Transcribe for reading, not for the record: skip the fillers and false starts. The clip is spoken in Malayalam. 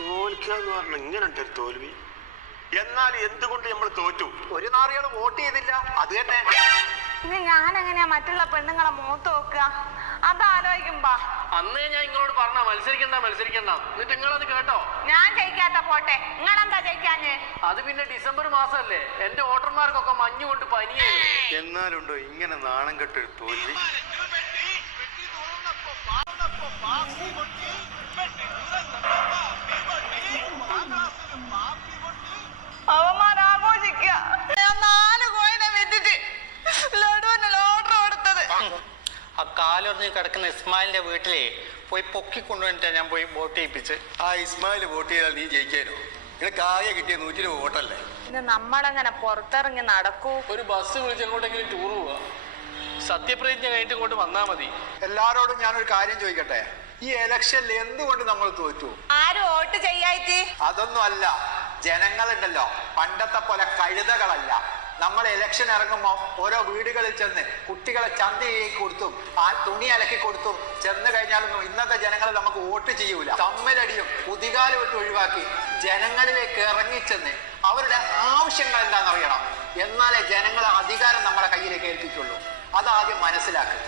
തോൽക്കുക എന്ന് പറഞ്ഞ ഇങ്ങനെ തോൽവി. എന്നാൽ എന്തുകൊണ്ട് നമ്മൾ തോറ്റു? ഒരു നാറികൾ വോട്ട് ചെയ്തില്ല, അത് തന്നെ. ഇനി ഞാൻ എങ്ങനെയാ മറ്റുള്ള പെണ്ണുങ്ങളെ മുഖത്ത് നോക്കുക? അതാലോചിക്കുമ്പോ അന്നേ ഞാൻ നിങ്ങളോട് പറഞ്ഞ മത്സരിക്കണ്ട എന്നിട്ട് നിങ്ങളത് കേട്ടോ? ഞാൻ ജയിക്കാത്ത പോട്ടെ, നിങ്ങളെന്താ ജയിക്കാഞ്ഞ്? അത് പിന്നെ ഡിസംബർ മാസമല്ലേ, എന്റെ വോട്ടർമാർക്കൊക്കെ മഞ്ഞ് കൊണ്ട് പനിയായി. എന്നാലുണ്ടോ ഇങ്ങനെ നാണം കെട്ടൊരു തോൽവി? അവന്മാരാഘോഷിക്കുക. ഞാൻ 4 കോയിനെ വിറ്റിട്ട് ലഡുവിന് ലോട്ടറി കൊടുത്തത്. ആ കാലൊറിഞ്ഞ് കിടക്കുന്ന ഇസ്മായിലിന്റെ വീട്ടിലെ പോയി പൊക്കിക്കൊണ്ടുവന്നിട്ടാ ഞാൻ പോയി വോട്ട് ചെയ്യിപ്പിച്ച്. ആ ഇസ്മായിൽ വോട്ട് ചെയ്താൽ നീ ജയിക്കാനോ? നിനക്ക് ആകെ കിട്ടിയ 120 വോട്ടല്ലേ? പിന്നെ നമ്മളെങ്ങനെ പുറത്തിറങ്ങി നടക്കൂ? ഒരു ബസ് വിളിച്ച് എങ്ങോട്ടെങ്കിലും ടൂർ പോവാ. സത്യപ്രതിജ്ഞ കഴിഞ്ഞിട്ട് ഇങ്ങോട്ട് വന്നാ മതി. എല്ലാരോടും ഞാനൊരു കാര്യം ചോദിക്കട്ടെ, ഈ ഇലക്ഷനിൽ എന്തുകൊണ്ട് നമ്മൾ തോറ്റു? ആരും വോട്ട് ചെയ്യായിട്ട്? അതൊന്നും അല്ല, ജനങ്ങളുണ്ടല്ലോ പണ്ടത്തെ പോലെ കഴുതകളല്ല. നമ്മൾ ഇലക്ഷൻ ഇറങ്ങുമ്പോൾ ഓരോ വീടുകളിൽ ചെന്ന് കുട്ടികളെ ചന്തയാക്കി കൊടുത്തും ആ തുണി അലക്കി കൊടുത്തും ചെന്ന് കഴിഞ്ഞാലൊന്നും ഇന്നത്തെ ജനങ്ങൾ നമുക്ക് വോട്ട് ചെയ്യൂല. തമ്മിലടിയും കുതികാല് വിട്ട് ഒഴിവാക്കി ജനങ്ങളിലേക്ക് ഇറങ്ങിച്ചെന്ന് അവരുടെ ആവശ്യങ്ങൾ എന്താണെന്നറിയണം. എന്നാലേ ജനങ്ങളെ അധികാരം നമ്മളെ കയ്യിലേക്ക് ഏൽപ്പിക്കുള്ളൂ. അതാദ്യം മനസ്സിലാക്കുക.